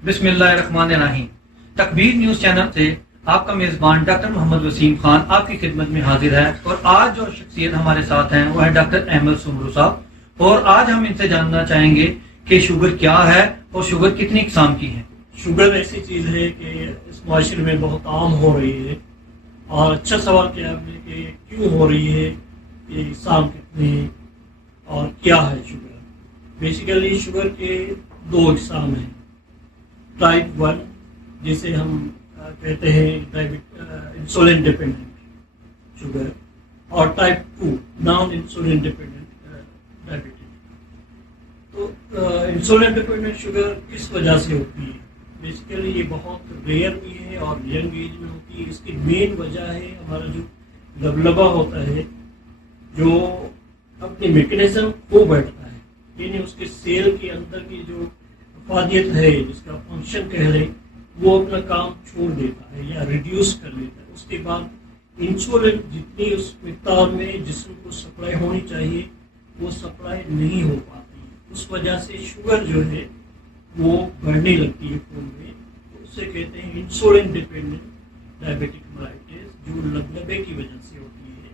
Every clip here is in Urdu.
بسم اللہ الرحمن الرحیم۔ تکبیر نیوز چینل سے آپ کا میزبان ڈاکٹر محمد وسیم خان آپ کی خدمت میں حاضر ہے، اور آج جو شخصیت ہمارے ساتھ ہیں وہ ہے ڈاکٹر احمد سمرو صاحب، اور آج ہم ان سے جاننا چاہیں گے کہ شوگر کیا ہے اور شوگر کتنی اقسام کی ہے۔ شوگر ایسی چیز ہے کہ اس معاشرے میں بہت عام ہو رہی ہے، اور اچھا سوال کیا آپ نے کہ کیوں ہو رہی ہے، یہ اقسام کتنے ہیں اور کیا ہے شوگر۔ بیسیکلی شوگر کے دو اقسام ہیں، ٹائپ 1 جسے ہم کہتے ہیں انسولین ڈیپینڈنٹ شوگر، اور type 2 non insulin dependent diabetes. تو انسولین ڈیپینڈنٹ شوگر کس وجہ سے ہوتی ہے؟ بیسیکلی یہ بہت ریئر بھی ہے اور ینگ ایج میں ہوتی ہے۔ اس کی مین وجہ ہے ہمارا جو لبلبا ہوتا ہے، جو اپنے میکینزم کو بیٹھتا ہے، یعنی اس کے سیل کے اندر کی جو افادیت ہے، جس کا فنکشن کہہ لیں، وہ اپنا کام چھوڑ دیتا ہے یا ریڈیوس کر لیتا ہے۔ اس کے بعد انسولین جتنی اس مقدار میں جسم کو سپلائی ہونی چاہیے وہ سپلائی نہیں ہو پاتی، اس وجہ سے شوگر جو ہے وہ بڑھنے لگتی ہے خون میں۔ اسے کہتے ہیں انسولین ڈیپینڈنٹ ڈائبٹک مائلائٹس، جو لبلبے کی وجہ سے ہوتی ہے،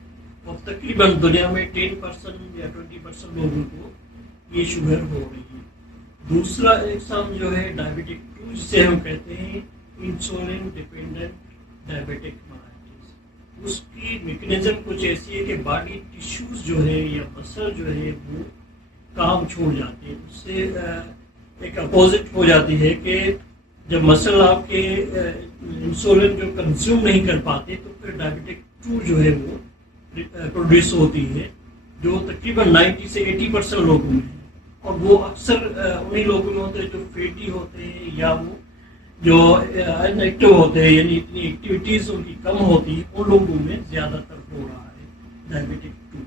اور تقریباً دنیا میں 10% یا 20% لوگوں کو یہ شوگر ہو رہی ہے۔ دوسرا اقسام جو ہے ڈائبٹک 2 جسے ہم کہتے ہیں انسولین ڈیپینڈنٹ ڈائبٹک مائلائٹس، اس کی میکینزم کچھ ایسی ہے کہ باڈی ٹیشوز جو ہے یا مسل جو ہے وہ کام چھوڑ جاتے ہیں۔ اس سے ایک اپوزٹ ہو جاتی ہے کہ جب مسل آپ کے انسولین جو کنزیوم نہیں کر پاتے تو پھر ڈائبٹک 2 جو ہے وہ پروڈیوس ہوتی ہے، جو تقریباً 90 سے 80% لوگوں میں ہے، اور وہ اکثر انہیں لوگوں میں ہوتے ہیں جو فیٹی ہوتے ہیں یا وہ جو ان ایکٹیو ہوتے ہیں، یعنی اتنی ایکٹیویٹیز ان کی کم ہوتی ہے، ان لوگوں میں زیادہ تر ہو رہا ہے ڈائبٹک 2۔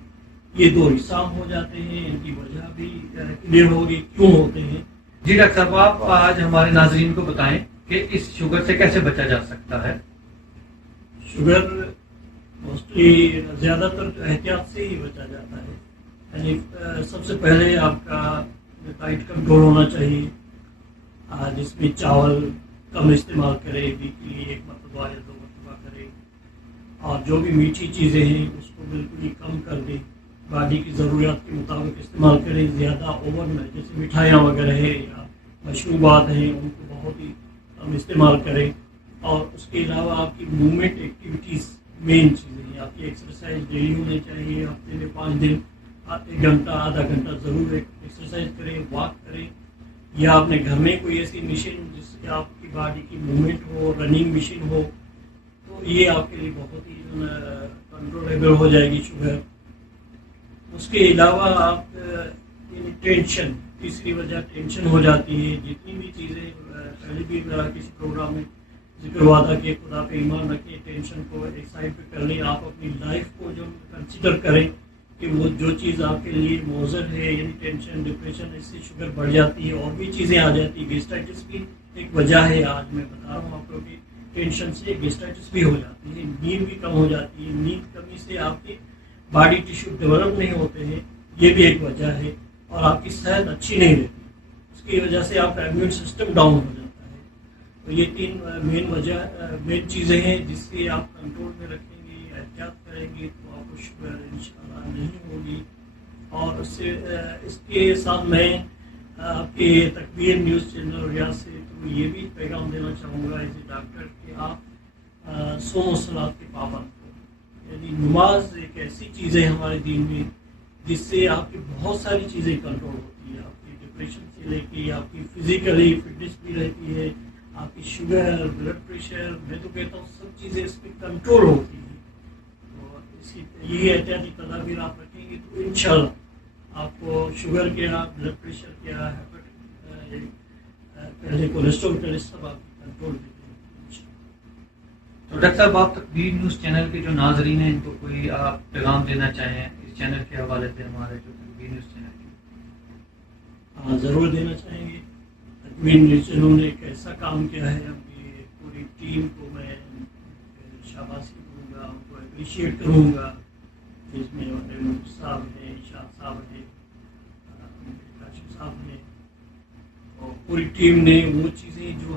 یہ دو اقسام ہو جاتے ہیں، ان کی وجہ بھی کلیئر ہوگی کیوں ہوتے ہیں۔ جی ڈاکٹر صاحب، آپ آج ہمارے ناظرین کو بتائیں کہ اس شوگر سے کیسے بچا جا سکتا ہے۔ شوگر موسٹلی زیادہ تر احتیاط سے ہی بچا جاتا ہے، یعنی سب سے پہلے آپ کا ڈائٹ کنٹرول ہونا چاہیے، جس میں چاول کم استعمال کرے، ویکلی 1 مرتبہ یا 2 مرتبہ کرے، اور جو بھی میٹھی چیزیں ہیں اس کو بالکل ہی کم کر دیں، باڈی کی ضروریات کے مطابق استعمال کریں، زیادہ اوور میں جیسے مٹھائیاں وغیرہ ہے یا مشروبات ہیں ان کو بہت ہی کم استعمال کریں۔ اور اس کے علاوہ آپ کی موومنٹ ایکٹیویٹیز مین چیزیں ہیں، آپ کی ایکسرسائز ڈیلی ہونی چاہیے، ہفتے میں 5 دن 1 گھنٹہ آدھا گھنٹہ ضرور ایکسرسائز کریں، واک کریں، یا اپنے گھر میں کوئی ایسی مشین جس سے آپ کی باڈی کی موومنٹ ہو، رننگ مشین ہو، تو یہ آپ کے لیے بہت ہی کنٹرولیبل ہو جائے گی شوگر۔ اس کے علاوہ آپ یعنی ٹینشن، تیسری وجہ ٹینشن ہو جاتی ہے۔ جتنی بھی چیزیں پہلے بھی میرا کسی پروگرام میں ذکر ہوا تھا کہ خدا پہ ایمان رکھیں، ٹینشن کو ایک سائڈ پہ کر لیں، آپ اپنی لائف کو جو کنسیڈر کریں کہ وہ جو چیز آپ کے لیے موزر ہے، یعنی ٹینشن، ڈپریشن، اس سے شوگر بڑھ جاتی ہے، اور بھی چیزیں آ جاتی ہیں۔ گیسٹرائٹس بھی ایک وجہ ہے، آج میں بتا رہا ہوں آپ کو کہ ٹینشن سے گیسٹرائٹس بھی ہو جاتی ہے، نیند بھی کم ہو جاتی ہے، نیند کمی سے آپ کی باڈی ٹیشو ڈیولپ نہیں ہوتے ہیں، یہ بھی ایک وجہ ہے، اور آپ کی صحت اچھی نہیں رہتی، اس کی وجہ سے آپ کا امیون سسٹم ڈاؤن ہو جاتا ہے۔ تو یہ 3 مین چیزیں ہیں جس سے آپ کنٹرول میں رکھیں گے، احتیاط کریں گے تو آپ کو شوگر انشاءاللہ نہیں ہوگی۔ اور اس کے ساتھ میں آپ کے تکبیر نیوز چینل ریاض سے تو یہ بھی پیغام دینا چاہوں گا ایز اے ڈاکٹر کہ آپ صوم و صلات کے پابند ہو، یعنی نماز ایک ایسی چیز ہے ہمارے دین میں جس سے آپ کی بہت ساری چیزیں کنٹرول ہوتی ہے، آپ کی ڈپریشن سے لے کے آپ کی فزیکلی فٹنس بھی رہتی ہے، آپ کی شوگر، بلڈ پریشر، میں تو کہتا ہوں سب چیزیں اس پہ کنٹرول ہوتی ہیں۔ اور اس کی یہی احتیاطی تدابیر آپ رکھیں گے تو انشاءاللہ آپ کو شوگر کیا، بلڈ پریشر کیا، پہلے کولیسٹرول سب آپ کی کنٹرول میں۔ تو ڈاکٹر صاحب، آپ تکبیر نیوز چینل کے جو ناظرین ہیں ان کو کوئی آپ پیغام دینا چاہیں اس چینل کے حوالے سے، ہمارے جو تکبیر نیوز چینل کے؟ ہاں، ضرور دینا چاہیں گے۔ تکبیر نیوز چینل نے ایک ایسا کام کیا ہے، اپنی پوری ٹیم کو میں شاباشی کروں گا، ان کو اپریشیٹ کروں گا، جس میں صاحب ہیں، شاہ صاحب ہیں، کاشف صاحب ہیں، اور پوری ٹیم نے وہ چیزیں جو